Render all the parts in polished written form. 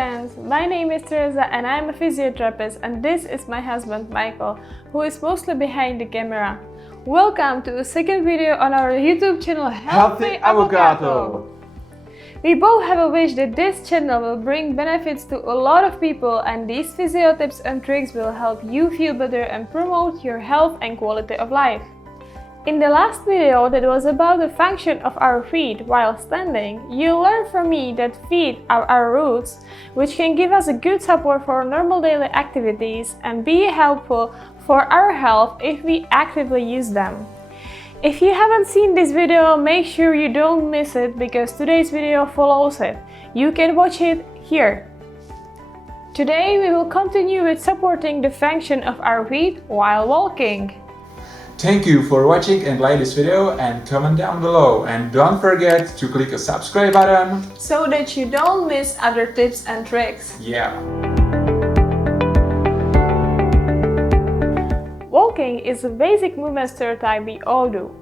friends, my name is Tereza and I'm a physiotherapist, and this is my husband Michael, who is mostly behind the camera. Welcome to the second video on our YouTube channel Healthy Avocatto. We both have a wish that this channel will bring benefits to a lot of people, and these physio tips and tricks will help you feel better and promote your health and quality of life. In the last video that was about the function of our feet while standing, you learned from me that feet are our roots, which can give us a good support for normal daily activities and be helpful for our health if we actively use them. If you haven't seen this video, make sure you don't miss it because today's video follows it. You can watch it here. Today we will continue with supporting the function of our feet while walking. Thank you for watching and like this video and comment down below, and don't forget to click the subscribe button so that you don't miss other tips and tricks. Yeah. Walking is a basic movement stereotype we all do.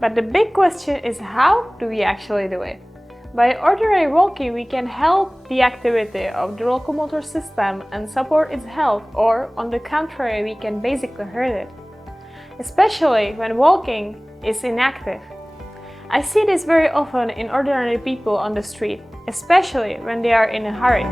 But the big question is, how do we actually do it? By ordinary walking, we can help the activity of the locomotor system and support its health, or on the contrary, we can basically hurt it. Especially when walking is inactive. I see this very often in ordinary people on the street, especially when they are in a hurry.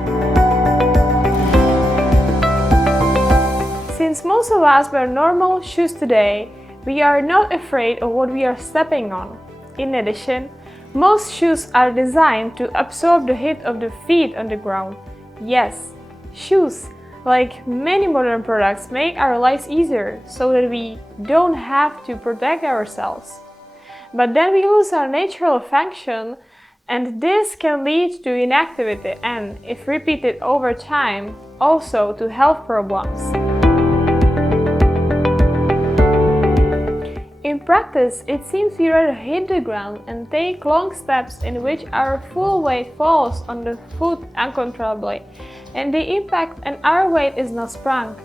Since most of us wear normal shoes today, we are not afraid of what we are stepping on. In addition, most shoes are designed to absorb the heat of the feet on the ground. Yes, shoes, like many modern products, make our lives easier so that we don't have to protect ourselves. But then we lose our natural function, and this can lead to inactivity and, if repeated over time, also to health problems. In practice, it seems we rather hit the ground and take long steps in which our full weight falls on the foot uncontrollably, and the impact and our weight is not sprung.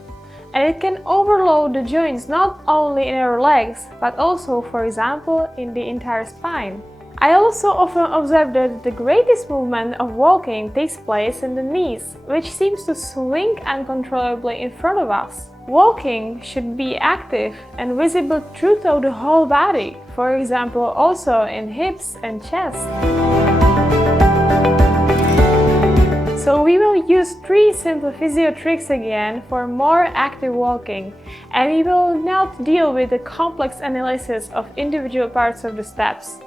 And it can overload the joints not only in our legs, but also, for example, in the entire spine. I also often observe that the greatest movement of walking takes place in the knees, which seems to swing uncontrollably in front of us. Walking should be active and visible throughout the whole body, for example also in hips and chest. So we will use 3 simple physio tricks again for more active walking, and we will not deal with the complex analysis of individual parts of the steps.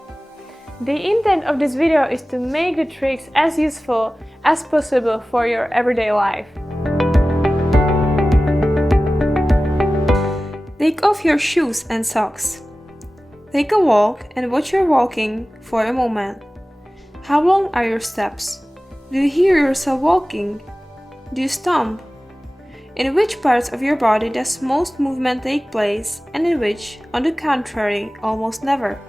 The intent of this video is to make the tricks as useful as possible for your everyday life. Take off your shoes and socks. Take a walk and watch your walking for a moment. How long are your steps? Do you hear yourself walking? Do you stomp? In which parts of your body does most movement take place, and in which, on the contrary, almost never?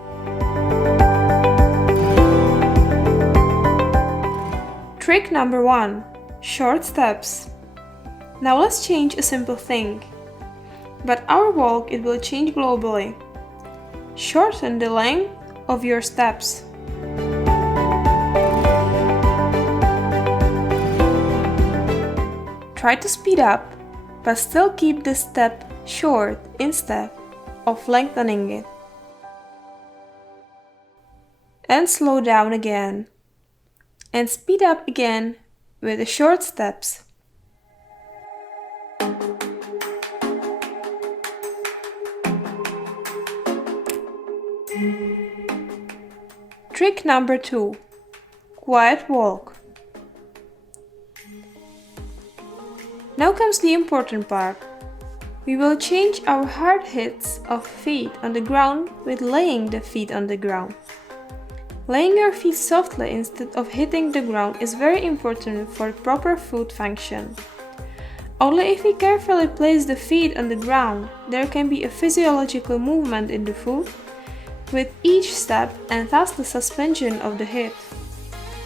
Trick number 1. Short steps. Now let's change a simple thing. But our walk, it will change globally. Shorten the length of your steps. Try to speed up, but still keep the step short instead of lengthening it. And slow down again. And speed up again with the short steps. Trick number 2. Quiet walk. Now comes the important part. We will change our hard hits of feet on the ground with laying the feet on the ground. Laying your feet softly instead of hitting the ground is very important for proper foot function. Only if we carefully place the feet on the ground, there can be a physiological movement in the foot with each step, and thus the suspension of the hip.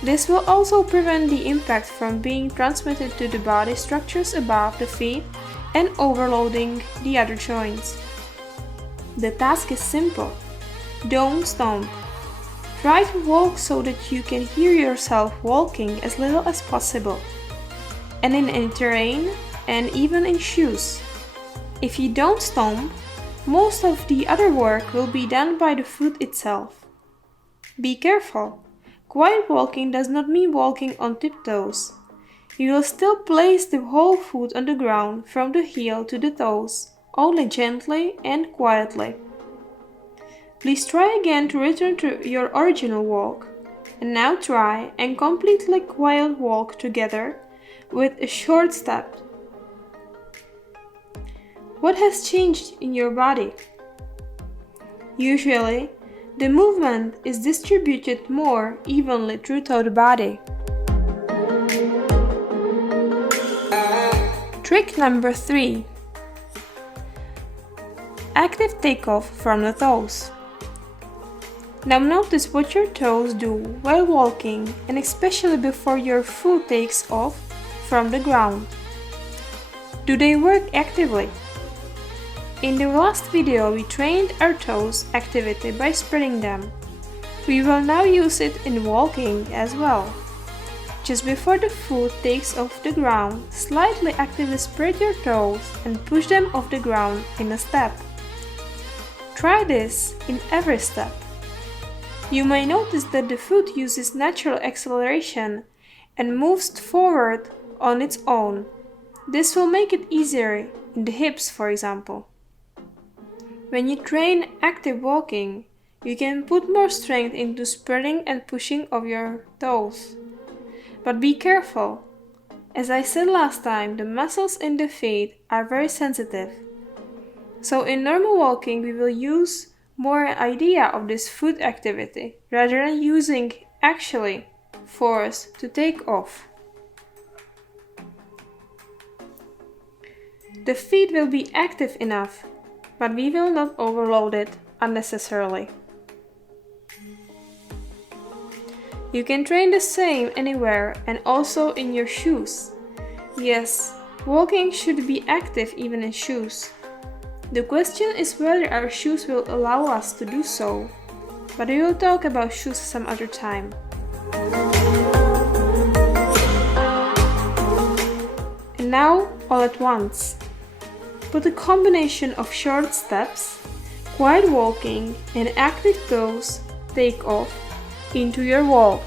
This will also prevent the impact from being transmitted to the body structures above the feet and overloading the other joints. The task is simple. Don't stomp. Try to walk so that you can hear yourself walking as little as possible. and in any terrain, and even in shoes. If you don't stomp, most of the other work will be done by the foot itself. Be careful! Quiet walking does not mean walking on tiptoes. You will still place the whole foot on the ground from the heel to the toes, only gently and quietly. Please try again to return to your original walk. And now try and completely quiet walk together with a short step. What has changed in your body? Usually, the movement is distributed more evenly throughout the body. Trick number 3. Active takeoff from the toes. Now notice what your toes do while walking and especially before your foot takes off from the ground. Do they work actively? In the last video we trained our toes activity by spreading them. We will now use it in walking as well. Just before the foot takes off the ground, slightly actively spread your toes and push them off the ground in a step. Try this in every step. You may notice that the foot uses natural acceleration and moves forward on its own. This will make it easier in the hips, for example. When you train active walking, you can put more strength into spreading and pushing of your toes. But be careful. As I said last time, the muscles in the feet are very sensitive. So in normal walking, we will use more idea of this foot activity rather than using actually force to take off. The feet will be active enough, but we will not overload it unnecessarily. You can train the same anywhere and also in your shoes. Yes, walking should be active even in shoes. The question is whether our shoes will allow us to do so, but we will talk about shoes some other time. And now, all at once. Put a combination of short steps, quiet walking, and active toes take off into your walk.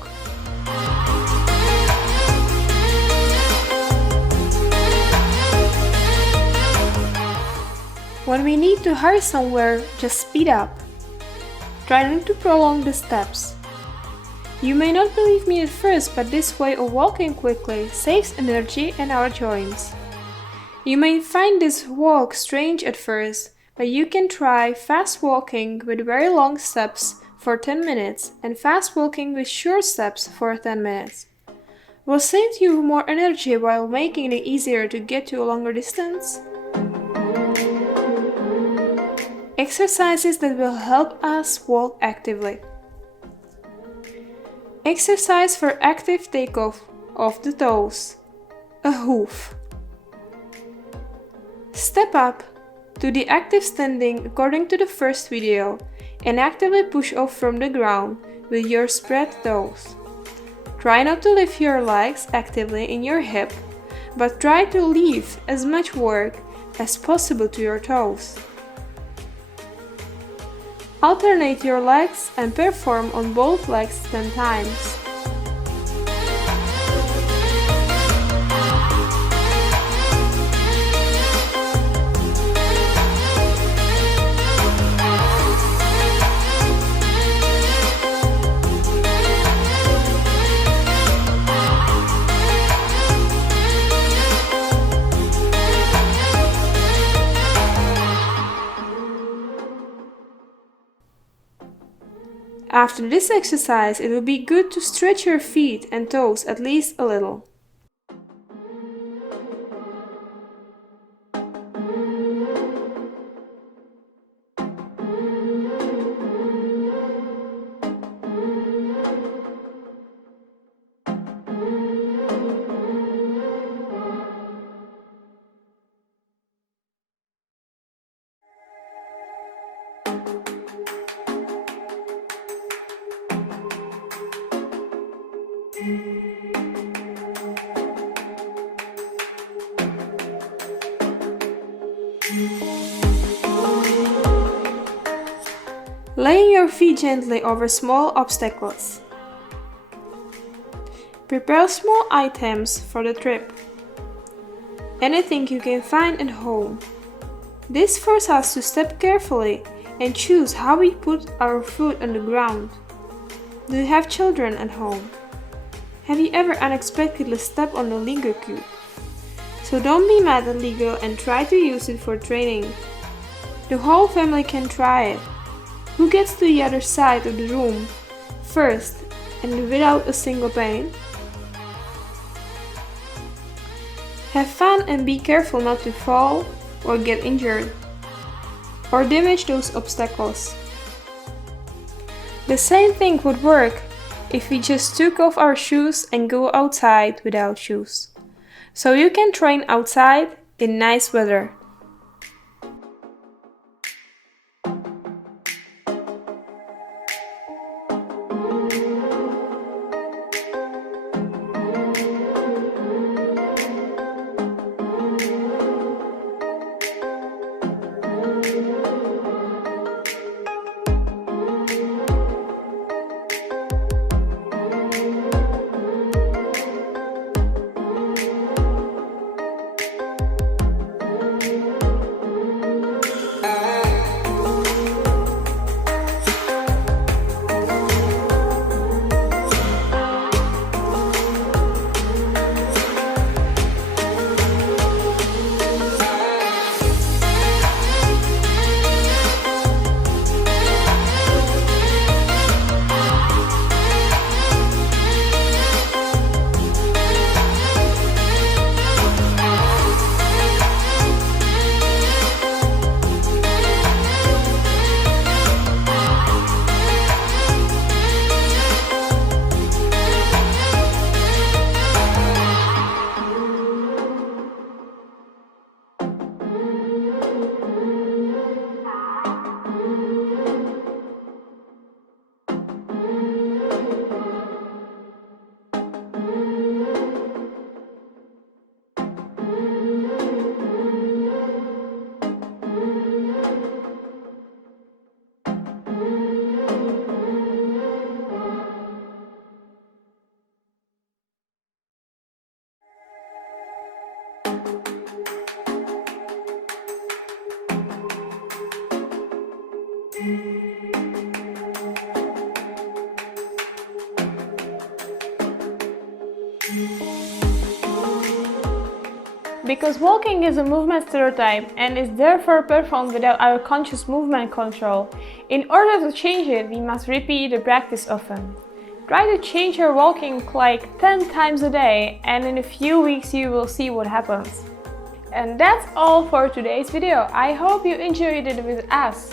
When we need to hurry somewhere, just speed up. Try not to prolong the steps. You may not believe me at first, but this way of walking quickly saves energy and our joints. You may find this walk strange at first, but you can try fast walking with very long steps for 10 minutes and fast walking with short steps for 10 minutes. Will save you more energy while making it easier to get to a longer distance. Exercises that will help us walk actively. Exercise for active takeoff of the toes. A hoof. Step up to the active standing according to the first video and actively push off from the ground with your spread toes. Try not to lift your legs actively in your hip, but try to leave as much work as possible to your toes. Alternate your legs and perform on both legs 10 times. After this exercise, it will be good to stretch your feet and toes at least a little. Laying your feet gently over small obstacles. Prepare small items for the trip. Anything you can find at home. This forces us to step carefully and choose how we put our foot on the ground. Do you have children at home? Have you ever unexpectedly stepped on the Lego cube? So don't be mad at Lego and try to use it for training. The whole family can try it. Who gets to the other side of the room first and without a single pain? Have fun and be careful not to fall or get injured or damage those obstacles. The same thing would work if we just took off our shoes and go outside without shoes. So you can train outside in nice weather. Because walking is a movement stereotype and is therefore performed without our conscious movement control. In order to change it, we must repeat the practice often. Try to change your walking like 10 times a day, and in a few weeks you will see what happens. And that's all for today's video. I hope you enjoyed it with us.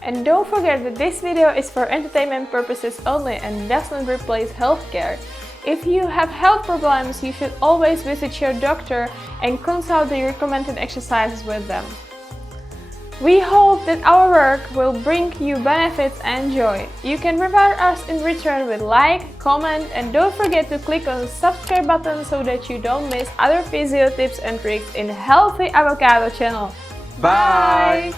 And don't forget that this video is for entertainment purposes only and does not replace healthcare. If you have health problems, you should always visit your doctor and consult the recommended exercises with them. We hope that our work will bring you benefits and joy. You can reward us in return with like, comment, and don't forget to click on the subscribe button so that you don't miss other physio tips and tricks in the Healthy Avocatto channel. Bye!